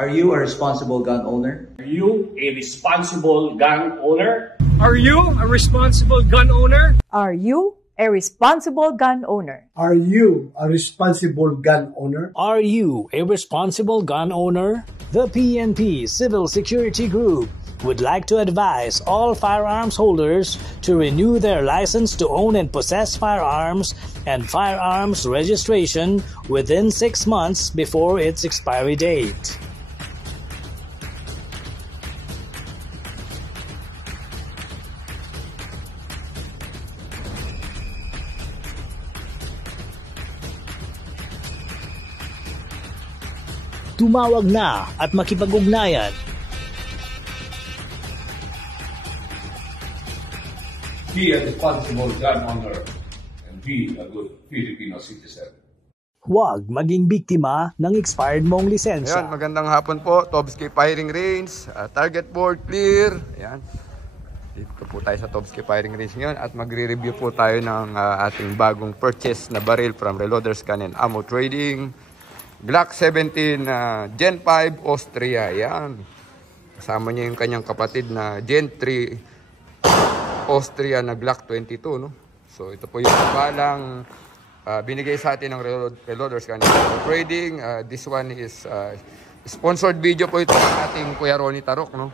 Are you a responsible gun owner? Are you a responsible gun owner? Are you a responsible gun owner? Are you a responsible gun owner? Are you a responsible gun owner? Are you a responsible gun owner? The PNP Civil Security Group would like to advise all firearms holders to renew their license to own and possess firearms and firearms registration within 6 months before its expiry date. Tumawag na at makipag-ugnayan. Be a responsible gun owner and be a good Filipino citizen. Huwag maging biktima ng expired mong lisensya. Ayan, magandang hapon po. Tobsky Firing Range. Target board clear. Ayan. Dito po tayo sa Tobsky Firing Range ngayon at magre-review po tayo ng ating bagong purchase na baril from Reloaders Gun and Ammo Trading. Glock 17 Gen 5 Austria. Ayan. Kasama niya yung kanyang kapatid na Gen 3 Austria na Glock 22. No? So ito po yung balang binigay sa atin ng Reloaders Gun and Ammo Trading. This one is sponsored video po ito ng ating Kuya Ronnie Tarok. No?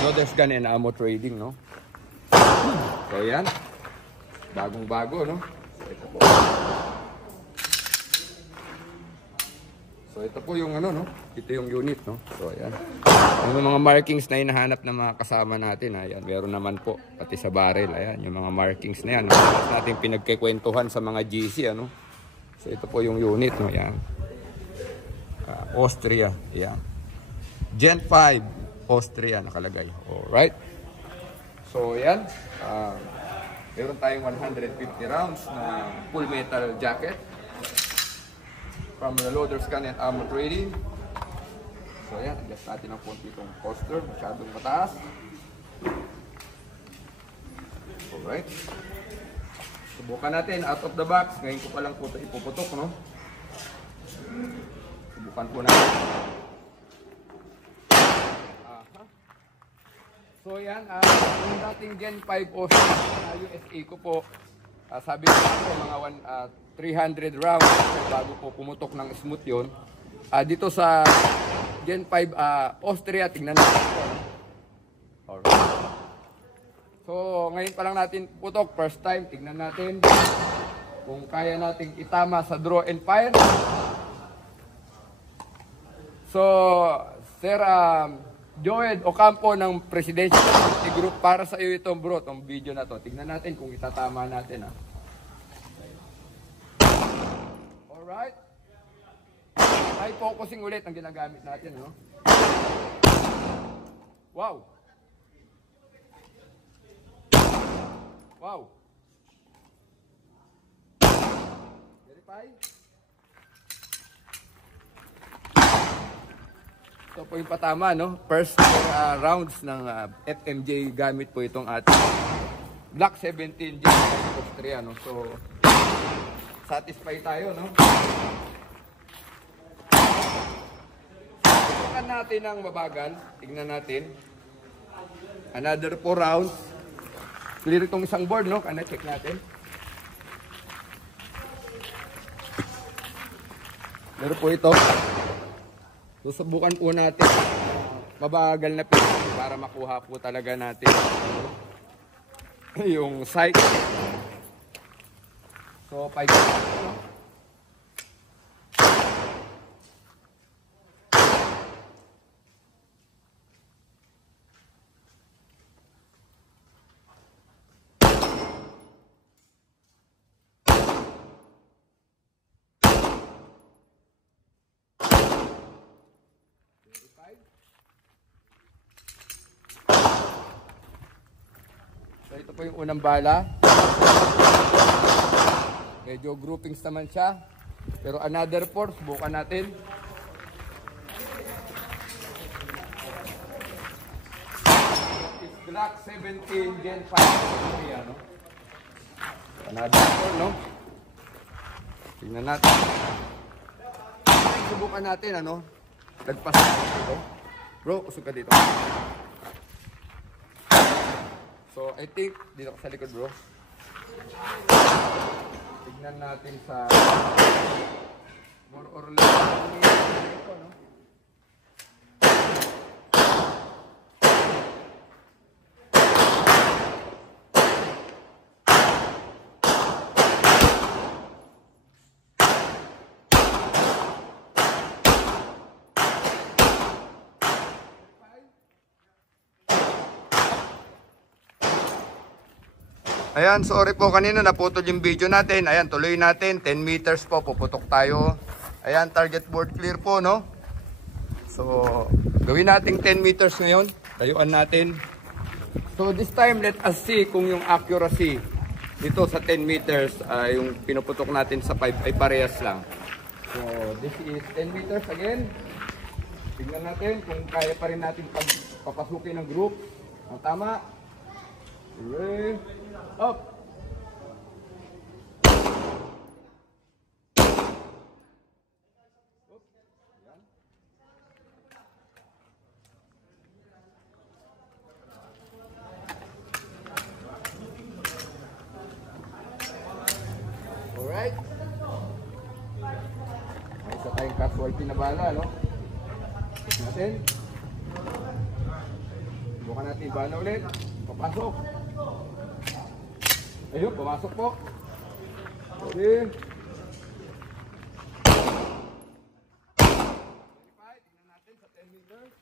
Reloaders Gun and Ammo Trading. No? So ayan. Bagong bago. No? So ito po. So ito po yung ano, no? Ito yung unit, no? So ayan. Yung mga markings na hinahanap ng mga kasama natin, ayan, meron naman po pati sa barrel, ayan, yung mga markings na yan, natin pinagkikwentuhan sa mga GC, ano? So ito po yung unit, no? Ayan. Austria, ayan. Gen 5 Austria nakalagay. Alright. So ayan, meron tayong 150 rounds na full metal jacket from Reloaders Gun and Ammo Trading. So ayan, adjust natin ang konti itong coaster, masyadong mataas. Alright. Subukan natin out of the box. Ngayon ko pa lang po ito ipuputok, no? Subukan po natin. So ayan, yung dating Gen 5 Austria USA ko po, sabi ko po mga 300 rounds bago po pumutok ng smooth yun. Dito sa Gen 5 Austria, tingnan natin po. Alright. So ngayon pa lang natin putok, first time, tingnan natin kung kaya nating itama sa draw and fire. So Sir Joed Ocampo ng Presidential Security Group, para sa iyo itong bro, itong video na to. Tingnan natin kung itatama natin. Alright. High focusing ulit ang ginagamit natin, no? Wow. Wow. Verify. Ito po yung patama, no? First rounds ng FMJ gamit po itong ating Glock 17 Gen 5 Austria, no? So satisfy tayo, no? Tingnan natin ang mabagal. Tingnan natin. Another 4 rounds. Clear itong isang board, no? Kana check natin. Meron po ito. Susubukan po natin mabagal na pin para makuha po talaga natin yung sight. So 5 minutes, no? So ito po yung unang bala. Medyo groupings naman siya. Pero another 4, subukan natin. It's Glock 17 Gen 5. No? Another 4, no? Tingnan natin. Subukan natin, ano? Nagpas dito. Bro, usog ka dito. So, I think, dito ka sa likod, bro. Tignan natin sa more or less ito, no? Ayan, sorry po kanina naputol yung video natin. Ayan, tuloy natin. 10 meters po, puputok tayo. Ayan, target board clear po, no? So, gawin natin 10 meters ngayon. Tayuan natin. So, this time, let us see kung yung accuracy dito sa 10 meters, yung pinuputok natin sa 5 ay parehas lang. So, this is 10 meters again. Tingnan natin kung kaya pa rin natin papasukin ng group. Ang tama. Ready? Up. Alright. May isa tayong casualty na bala, no? Tignan natin. Bukan natin yung bala ulit. Papasok. Ayun, pumasok po. Ready? Verify. Tingnan natin sa 10 meters.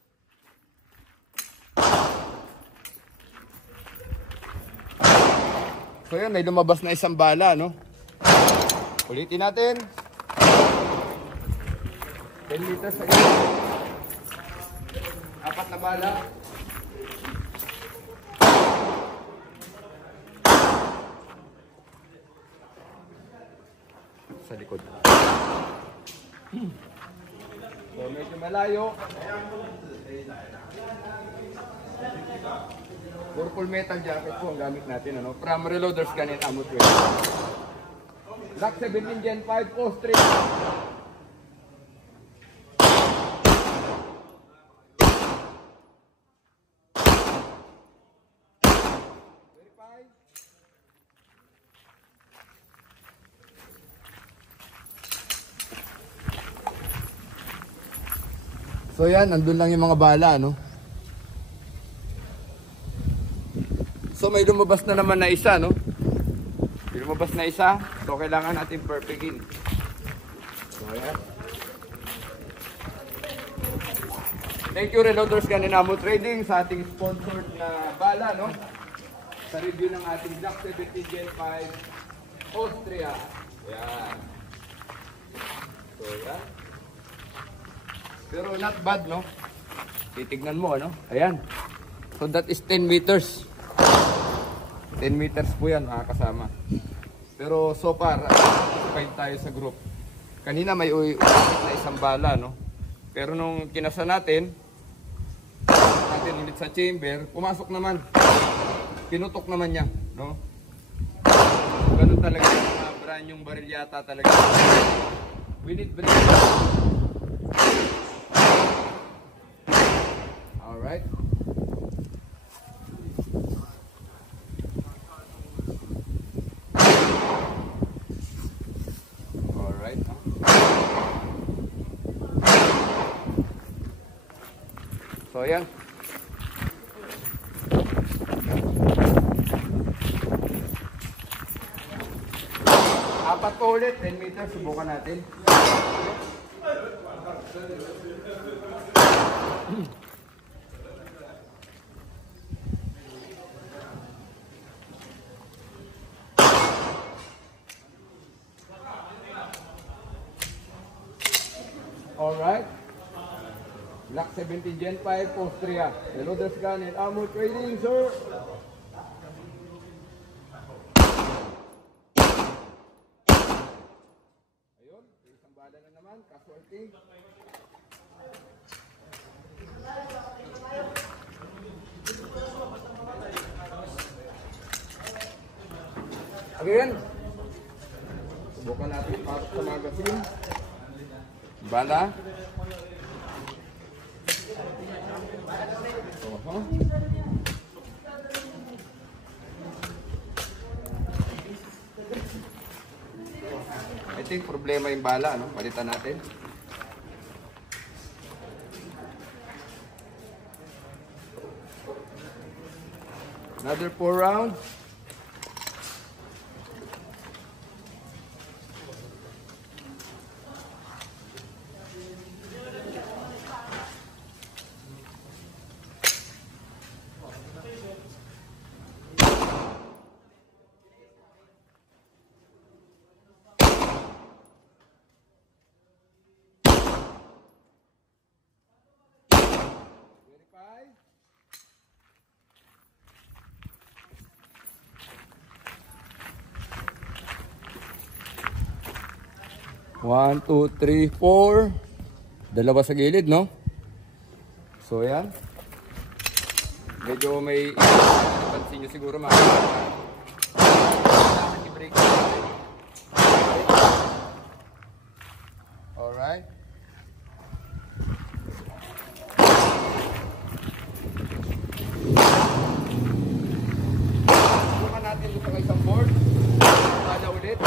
So yun, may lumabas na isang bala, no? Ulitin natin. 10 meters again. 4 na bala. Sa likod. So medyo malayo. Purple metal jacket po ang gamit natin, ano? From Reloaders Gun and Ammo Training. Glock 17 Gen 5 Austria. Verify. So yan, nandun lang yung mga bala, no? So may lumabas na naman na isa, no? May lumabas na isa, so kailangan natin perfectin. So yan. Thank you Reloaders Gun and Ammo Trading sa ating sponsored na bala, no? Sa review ng ating Glock 17 Gen 5 Austria. Yan. So yan. Pero not bad, no? Titignan mo, ano? Ayan. So that is 10 meters. 10 meters po yan, mga kasama. Pero so far, satisfied tayo sa group. Kanina may na isang bala, no? Pero nung kinasa natin ulit sa chamber, pumasok naman. Pinutok naman niya, no? Ganun talaga yung mga brand yung barilyata talaga. We need break. Alright. Alright. So yan. Apat po ulit, 10 meters, subukan natin. Alright. Glock 17 Gen 5 Austria. Reloaders Gun and Ammo Trading, sir. Ayun, isang bala na naman, casualty. Again. Subukan natin pasok sa magazine. Bala. I think problema yung bala, no? Palitan natin. Another 4 rounds. Verify. One, two, three, four. Dalawa sa gilid, no? So, yan. Medyo may pansin nyo siguro mga i-break. Alright. Subukan natin dito sa isang board. Pala ulit.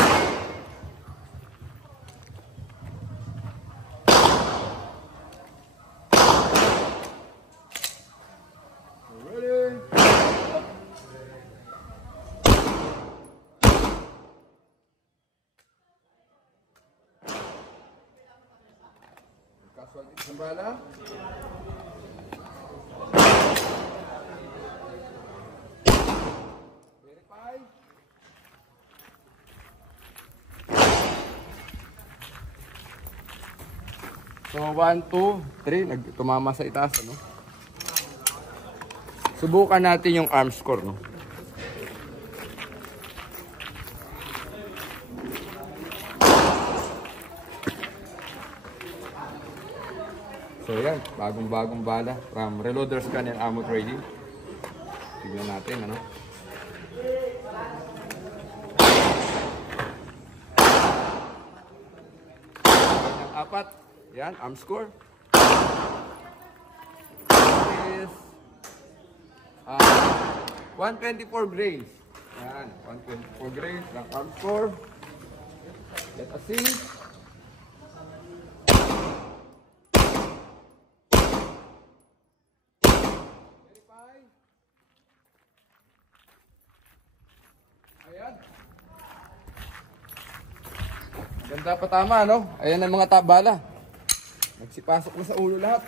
Casual ng bala. Verify. So 1, 2, 3, tumama sa itaas, ano? Subukan natin yung arm score, no? So yan, bagong-bagong bala from Reloaders Gun and Ammo Trading. Tignan natin, ano? Apat. Yan, arm score. Is 124 grains. Yan, 124 grains ng arm score. Let us see. Verify. Ayan. Ganda pa tama, no? Ayan ang mga tabala. Nagsipasok na sa ulo lahat.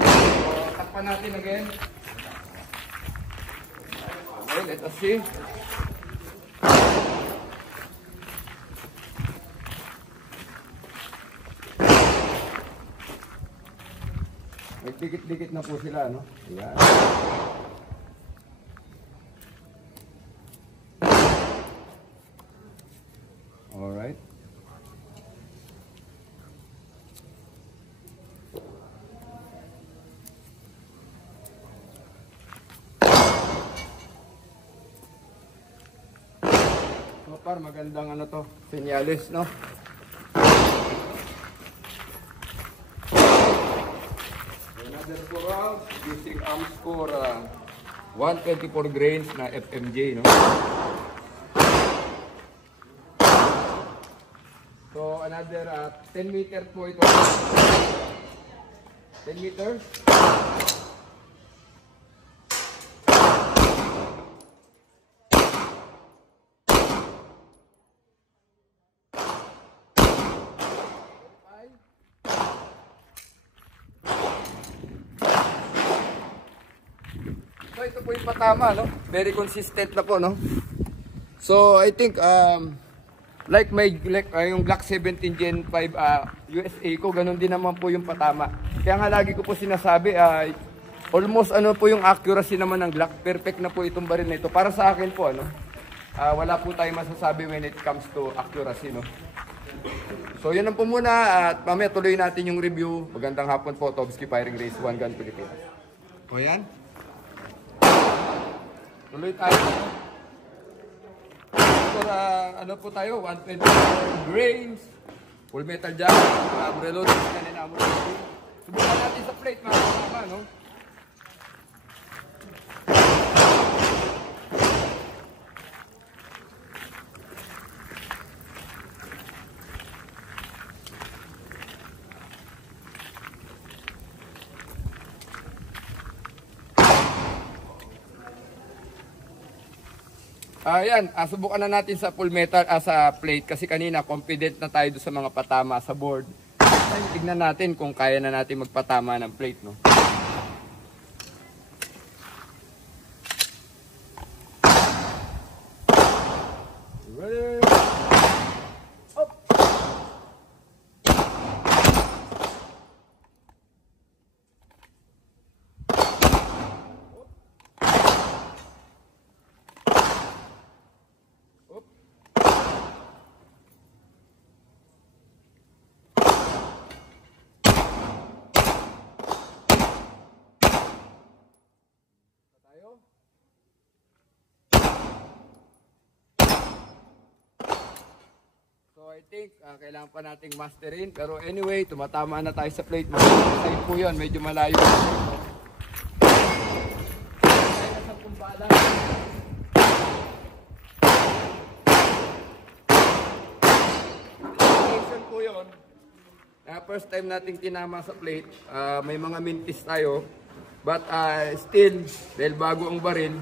So, takpan natin again. Okay, let us see. Nagdikit-dikit na po sila, no? Ayan. Alright. So far, magandang ano to, senyales, no? Another 4 rounds using arm score 124 grains na FMJ, no? So another 10 meter po ito. 10 meters. So ito po yung patama, no? Very consistent na po, no? So I think like yung Glock 17 Gen 5 USA ko, ganun din naman po yung patama. Kaya nga lagi ko po sinasabi, almost ano po yung accuracy naman ng Glock. Perfect na po itong baril na ito. Para sa akin po, ano, wala po tayong masasabi when it comes to accuracy, no? So yun lang po muna, at mamaya tuloy natin yung review. Magandang hapon po, Tobski Firing Range, One Gun Pilipinas. O yan. Tuloy tayo. Ano po tayo, 124 grains, full metal jacket, Reloaders Gun and Ammo Trading, Subukan natin sa plate mga kasama, no? Ayan, subukan na natin sa full metal, sa plate kasi kanina confident na tayo doon sa mga patama sa board. Ay, tignan natin kung kaya na natin magpatama ng plate, no? Ready? Up! So I think kailangan pa nating masterin, pero anyway, tumatama na tayo sa plate. Side po yun, medyo malayo. Nasa kumbala. Po yun. First time nating tinama sa plate, may mga mintis tayo. But still, dahil bago ang baril,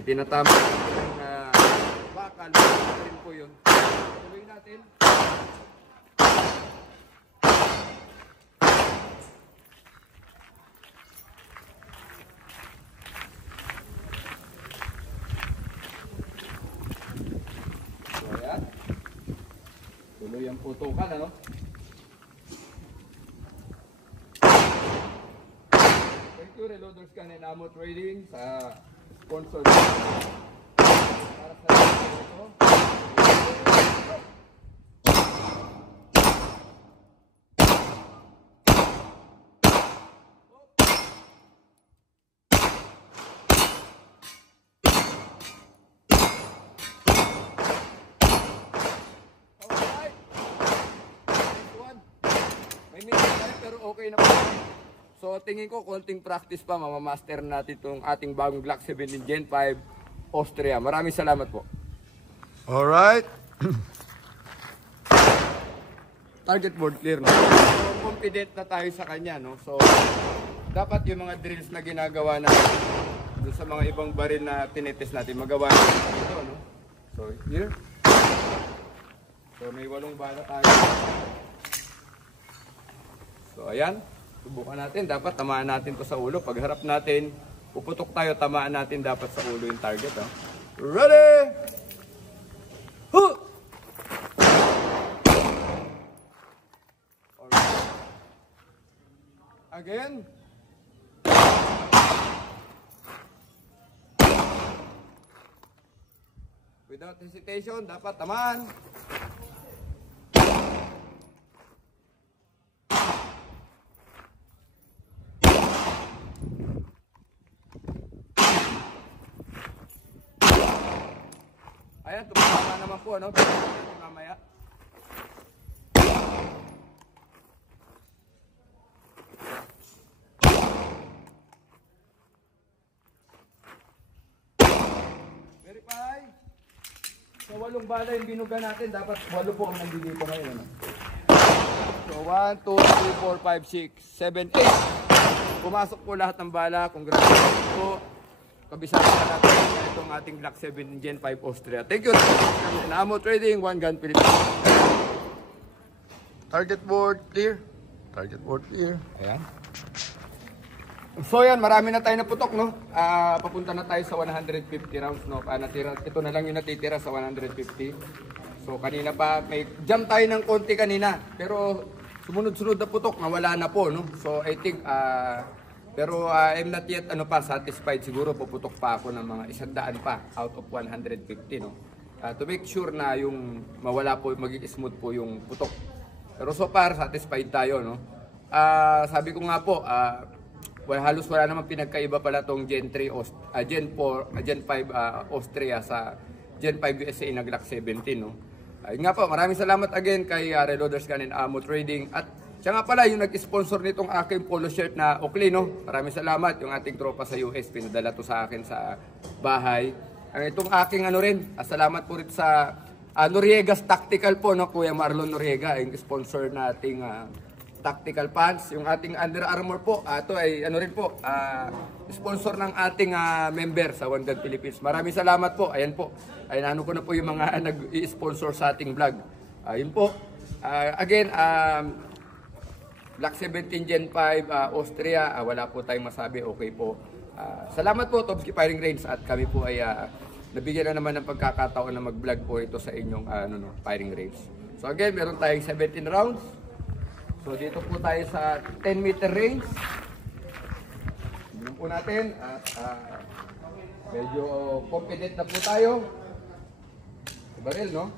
tinatama ng bakal, rin po yun. Tuloy natin. So, ayan. Tuloy ang putukan, ano? Thank you, Reloaders Gun and Ammo Trading, sa sponsor para sa ito. May minutes tayo pero okay na po. So tingin ko konting practice pa mamamaster natin itong ating bagong Glock 17 Gen 5 Austria. Maraming salamat po. Alright. Target board clear na. So confident na tayo sa kanya, no? So dapat yung mga drills na ginagawa natin doon sa mga ibang baril na tinitest natin magawa natin ito, no? So here. So may 8 bala tayo. So ayan, subukan natin. Dapat tamaan natin to sa ulo. Pag harap natin, puputok tayo, tamaan natin dapat sa ulo yung target. Oh. Ready? Huh! Alright. Again. Without hesitation, dapat tamaan. Ayan, tumama naman po, ano? Mamaya. Verify. So, 8 bala yung binuga natin. Dapat 8 po ang nandito ngayon. Ano? So, 1, 2, 3, 4, 5, 6, 7, 8. Pumasok po lahat ng bala. Congratulations po. Kabisado na natin itong ating Glock 17 Gen 5 Austria. Thank you. Ammo Trading, One Gun Philippines. Target board clear. Target board clear. Ayan. So yan, marami na tayo naputok, no? Papunta na tayo sa 150 rounds, no? Ito na lang yung natitira sa 150. So kanina pa, may jam tayo ng konti kanina. Pero sumunod-sunod na putok, nawala na po, no? So I think, pero I'm not yet satisfied. Siguro puputok pa ako ng mga 100 pa out of 150, no? To make sure na yung mawala po, magiging smooth po yung putok. Pero so far satisfied tayo, no? Sabi ko nga po, halos wala namang pinagkaiba pala tong Gen 3 Gen 4 Gen 5 Austria sa Gen 5 USA na Glock 17, no? Nga po, maraming salamat again kay Reloaders Gun and Ammo Trading at Siya nga pala yung nag-sponsor nitong aking polo shirt na Oakley, no? Maraming salamat yung ating tropa sa US. Pinadala to sa akin sa bahay. Itong aking ano rin, salamat po rin sa Noriega's Tactical po, no? Kuya Marlon Noriega, yung sponsor nating tactical pants. Yung ating Under Armour po, ito ay ano rin po, sponsor ng ating member sa One God Philippines. Maraming salamat po. Ayan po. Ayan, ano ko na po yung mga nag-i-sponsor sa ating vlog. Ayun po. Again, Black 17 Gen 5, Austria, wala po tayong masabi. Okay po. Salamat po, Tobski Firing Range. At kami po ay nabigyan na naman ng pagkakataon na mag-vlog po ito sa inyong firing range. So again, meron tayong 17 rounds. So dito po tayo sa 10-meter range. Tignan po natin at medyo confident na po tayo. Baril, no?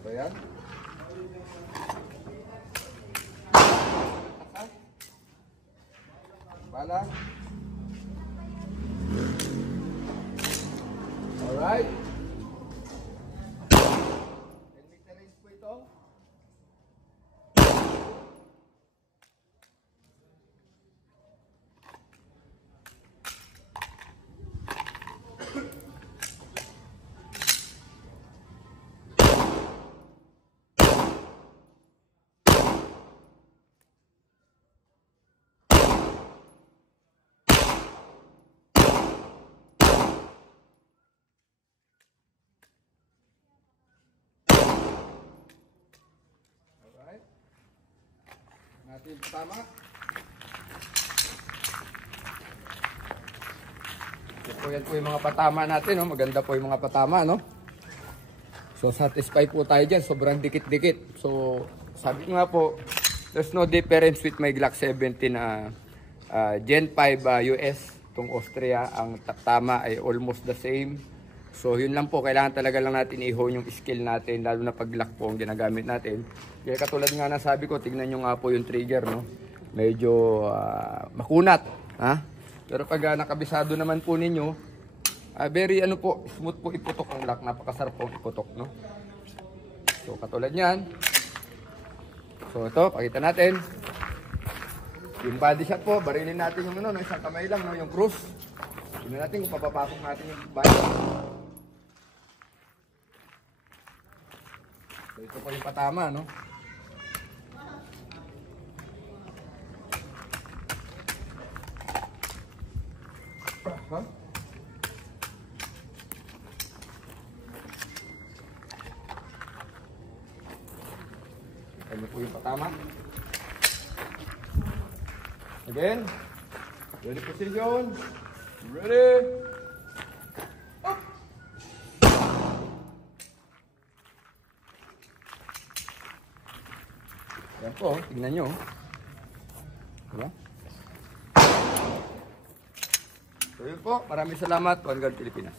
So yan. Bala. Alright. 10-meter range po ito. Natin tama. Yan po yung mga patama natin, no? Maganda po yung mga patama, no? So satisfied po tayo dyan, sobrang dikit-dikit. So sabi ko nga po, there's no difference with my Glock 17 Gen 5 US, itong Austria. Ang tama ay almost the same. So yun lang po, kailangan talaga lang natin i-hone yung skill natin, lalo na pag Glock po ang ginagamit natin. Kaya katulad nga na sabi ko, tignan nyo nga po yung trigger, no? Medyo makunat, ha? Pero pag nakabisado naman po ninyo, very ano po, smooth po iputok ang Glock, napakasarap po iputok, no? So katulad nyan. So ito, pakita natin. Yung body shot po, barilin natin yung ano, no? Isang kamay lang, no? Yung cruise. Tignan natin kung papapasok natin yung body. So ito po yung patama, no? Huh? Ano po yung patama? Again. Ready position. Ready. Up. Yan po, tignan nyo. Diba? So yun po, maraming salamat. One God Pilipinas.